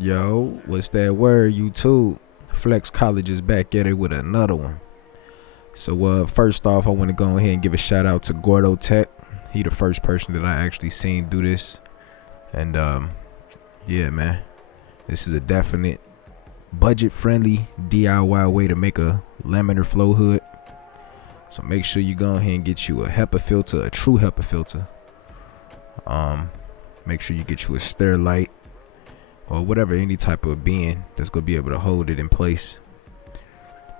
Yo, what's that word, YouTube? Flex College is back at it with another one. So first off, I want to go ahead and give a shout out to GordoTEK. He the first person that I actually seen do this. And yeah, man, this is a definite budget-friendly DIY way to make a laminar flow hood. So make sure you go ahead and get you a HEPA filter, a true HEPA filter. Make sure you get you a stair light or whatever, any type of being that's gonna be able to hold it in place.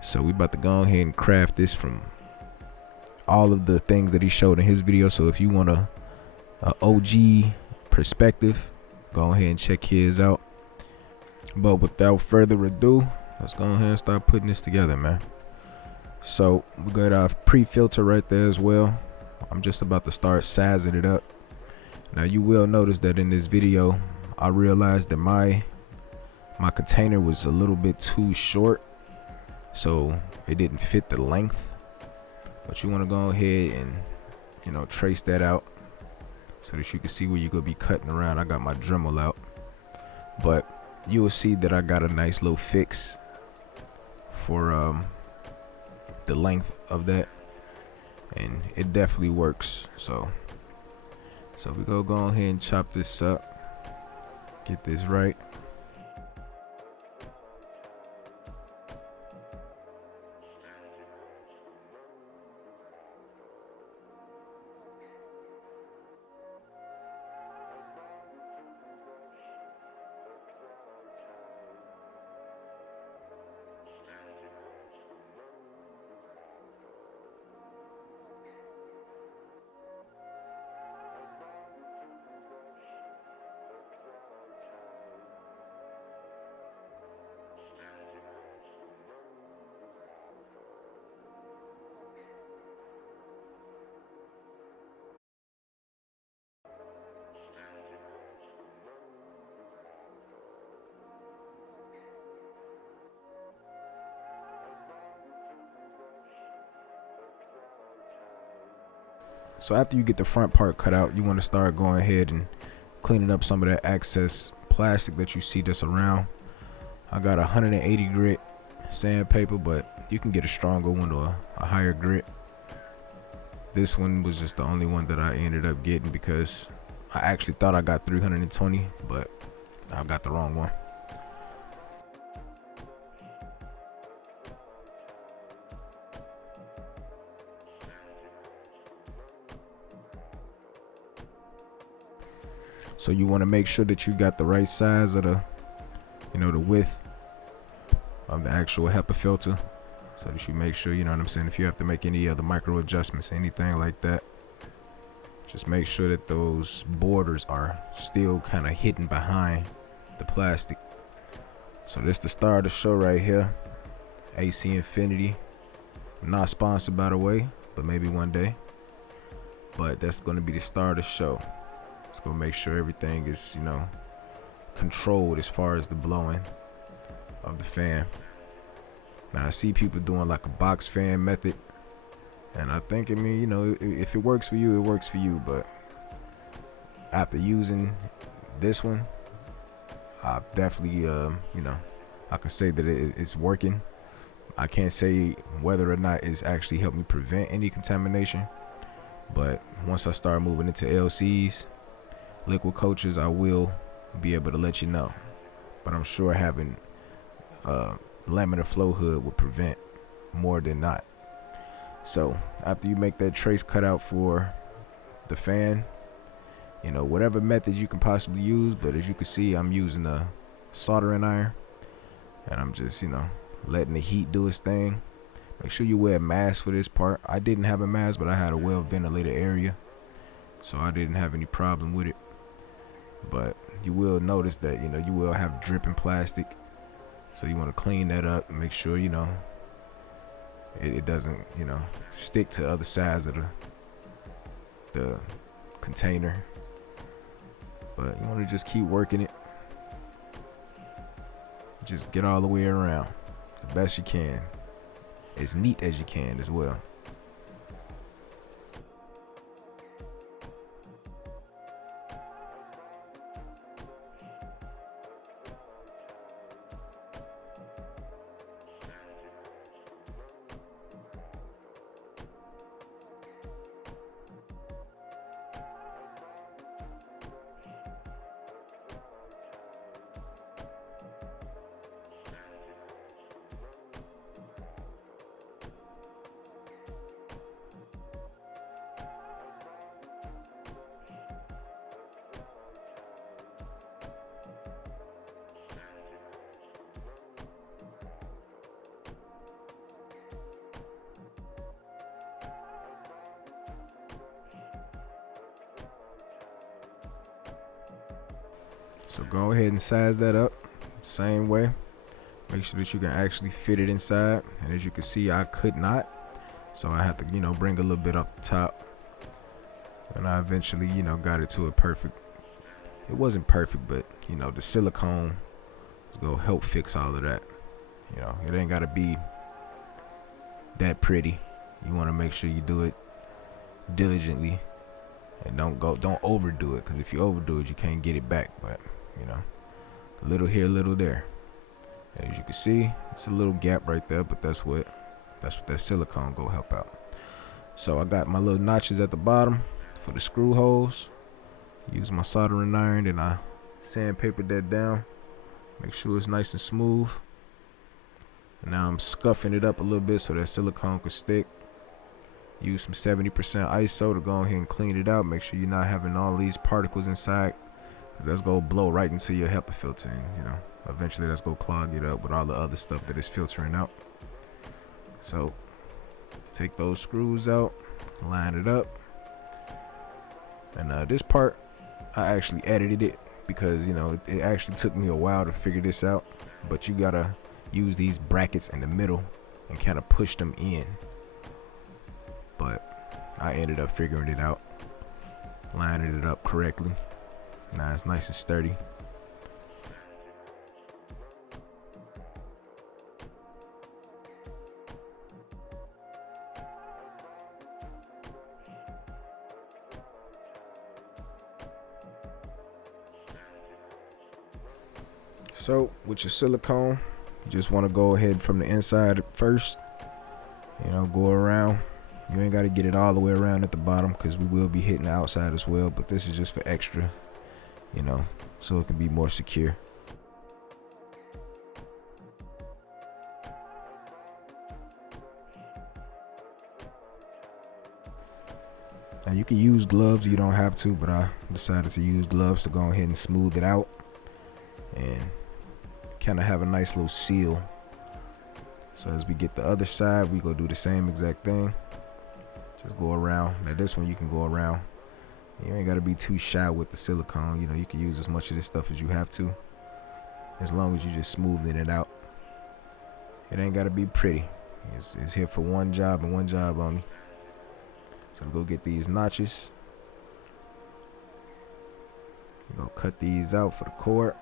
So we about to go ahead and craft this from all of the things that he showed in his video. So if you want a OG perspective, go ahead and check his out. But without further ado, let's go ahead and start putting this together, man. So we got our pre-filter right there as well. I'm just about to start sizing it up. Now you will notice that in this video I realized that my container was a little bit too short, so it didn't fit the length. But you want to go ahead and trace that out so that you can see where you're gonna be cutting around. I got my Dremel out, but you will see that I got a nice little fix for the length of that, and it definitely works. So we go ahead and chop this up, get this right. So after you get the front part cut out, you want to start going ahead and cleaning up some of that excess plastic that you see that's around. I got 180 grit sandpaper, but you can get a stronger one or a higher grit. This one was just the only one that I ended up getting because I actually thought I got 320, but I got the wrong one. So you want to make sure that you got the right size of the width of the actual HEPA filter, so that you make sure, if you have to make any other micro adjustments, anything like that, just make sure that those borders are still kind of hidden behind the plastic. So this the star of the show right here, AC Infinity. Not sponsored, by the way, but maybe one day. But that's going to be the star of the show. It's gonna make sure everything is, controlled as far as the blowing of the fan. Now I see people doing like a box fan method, and I think, if it works for you, it works for you. But after using this one, I definitely, I can say that it's working. I can't say whether or not it's actually helped me prevent any contamination, but once I start moving into LCs, liquid coaches, I will be able to let you know. But I'm sure having laminar flow hood will prevent more than not. So after you make that trace cutout for the fan, whatever method you can possibly use, but as you can see, I'm using a soldering iron, and I'm just letting the heat do its thing. Make sure you wear a mask for this part. I didn't have a mask, but I had a well ventilated area, so I didn't have any problem with it. But you will notice that you will have dripping plastic, so you want to clean that up and make sure it doesn't stick to other sides of the container. But you want to just keep working it, just get all the way around the best you can, as neat as you can as well. So go ahead and size that up same way. Make sure that you can actually fit it inside. And as you can see, I could not, so I had to, you know, bring a little bit up the top. And I eventually, you know, got it to a perfect. It wasn't perfect, but you know, the silicone is gonna help fix all of that. You know, it ain't gotta be that pretty. You want to make sure you do it diligently and don't overdo it, because if you overdo it, you can't get it back. But you know, a little here, a little there. And as you can see, it's a little gap right there, but that's what that silicone go help out. So I got my little notches at the bottom for the screw holes. Use my soldering iron, and I sandpapered that down. Make sure it's nice and smooth. And now I'm scuffing it up a little bit so that silicone can stick. Use some 70% ISO to go ahead and clean it out. Make sure you're not having all these particles inside, because that's gonna blow right into your HEPA filter, and you know, eventually that's gonna clog it up with all the other stuff that is filtering out. So take those screws out, line it up. And this part, I actually edited it because, you know, it actually took me a while to figure this out. But you gotta use these brackets in the middle and kind of push them in. But I ended up figuring it out, lining it up correctly. Now it's nice and sturdy. So with your silicone, you just want to go ahead from the inside first, you know, go around. You ain't got to get it all the way around at the bottom, because we will be hitting the outside as well, but this is just for extra, you know, so it can be more secure. Now you can use gloves, you don't have to, but I decided to use gloves to go ahead and smooth it out and kind of have a nice little seal. So as we get the other side, we go do the same exact thing. Just go around. Now this one you can go around. You ain't got to be too shy with the silicone. You know, you can use as much of this stuff as you have to, as long as you just smoothing it out. It ain't got to be pretty. It's here for one job and one job only. So we go get these notches. Go cut these out for the cord.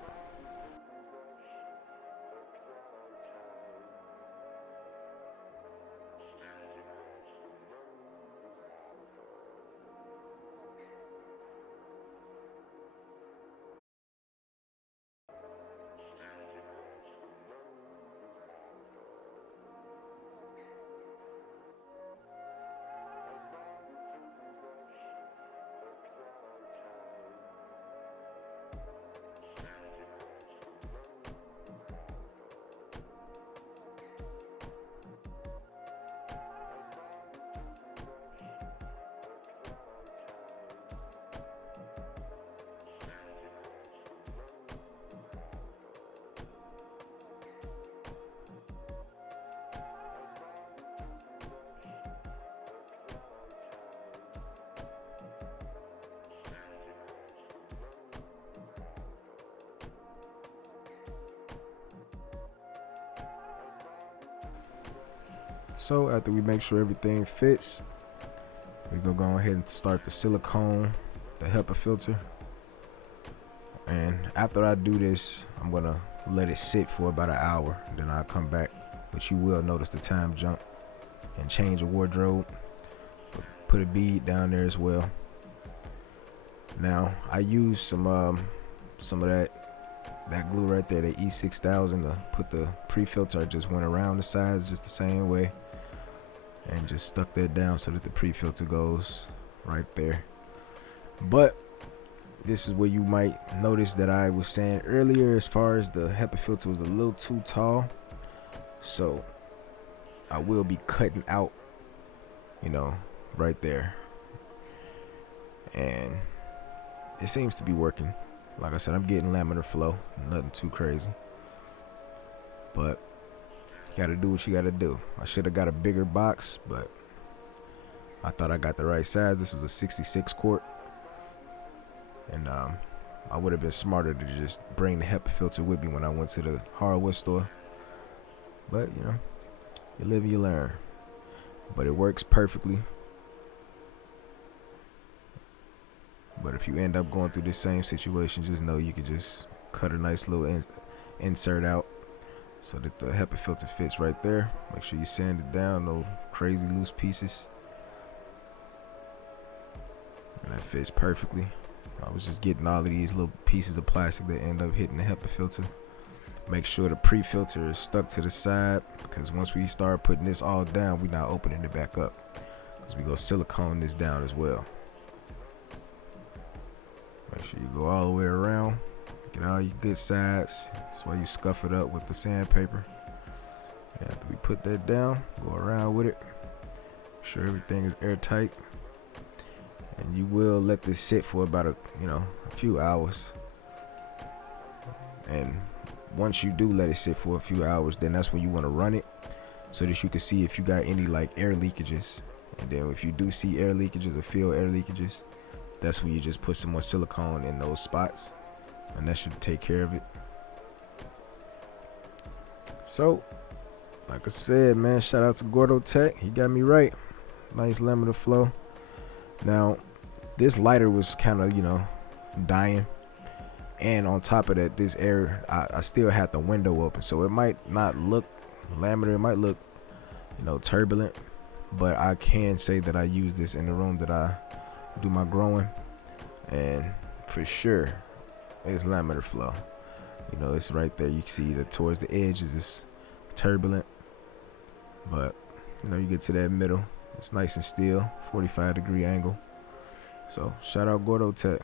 So after we make sure everything fits, we're gonna go ahead and start the silicone, the HEPA filter. And after I do this, I'm gonna let it sit for about an hour. Then I'll come back, but you will notice the time jump, and change a wardrobe. Put a bead down there as well. Now I use some of that glue right there, the E6000, to put the pre-filter. I just went around the sides just the same way and just stuck that down so that the pre-filter goes right there. But this is where you might notice that I was saying earlier, as far as the HEPA filter was a little too tall, so I will be cutting out, you know, right there, and it seems to be working. Like I said, I'm getting laminar flow, nothing too crazy, but you gotta do what you gotta do. I should have got a bigger box, but I thought I got the right size. This was a 66 quart, and I would have been smarter to just bring the HEPA filter with me when I went to the hardware store. But you know, you live and you learn. But it works perfectly. But if you end up going through the same situation, just know you can just cut a nice little insert out so that the HEPA filter fits right there. Make sure you sand it down, no crazy loose pieces. And that fits perfectly. I was just getting all of these little pieces of plastic that end up hitting the HEPA filter. Make sure the pre-filter is stuck to the side, because once we start putting this all down, we're not opening it back up, because we go silicone this down as well. Make sure you go all the way around, get all your good sides. That's why you scuff it up with the sandpaper. And after we put that down, go around with it, make sure everything is airtight. And you will let this sit for about a few hours. And once you do let it sit for a few hours, then that's when you want to run it, so that you can see if you got any like air leakages. And then if you do see air leakages or feel air leakages, that's when you just put some more silicone in those spots, and that should take care of it. So like I said, man, shout out to GordoTEK. He got me right. Nice laminar flow. Now this lighter was kind of dying, and on top of that, this air, I still had the window open, so it might not look laminar, it might look turbulent, but I can say that I use this in the room that I do my growing, and for sure it's laminar flow. It's right there. You can see that towards the edges it's turbulent, but you get to that middle, it's nice and still, 45-degree angle. So shout out GordoTEK.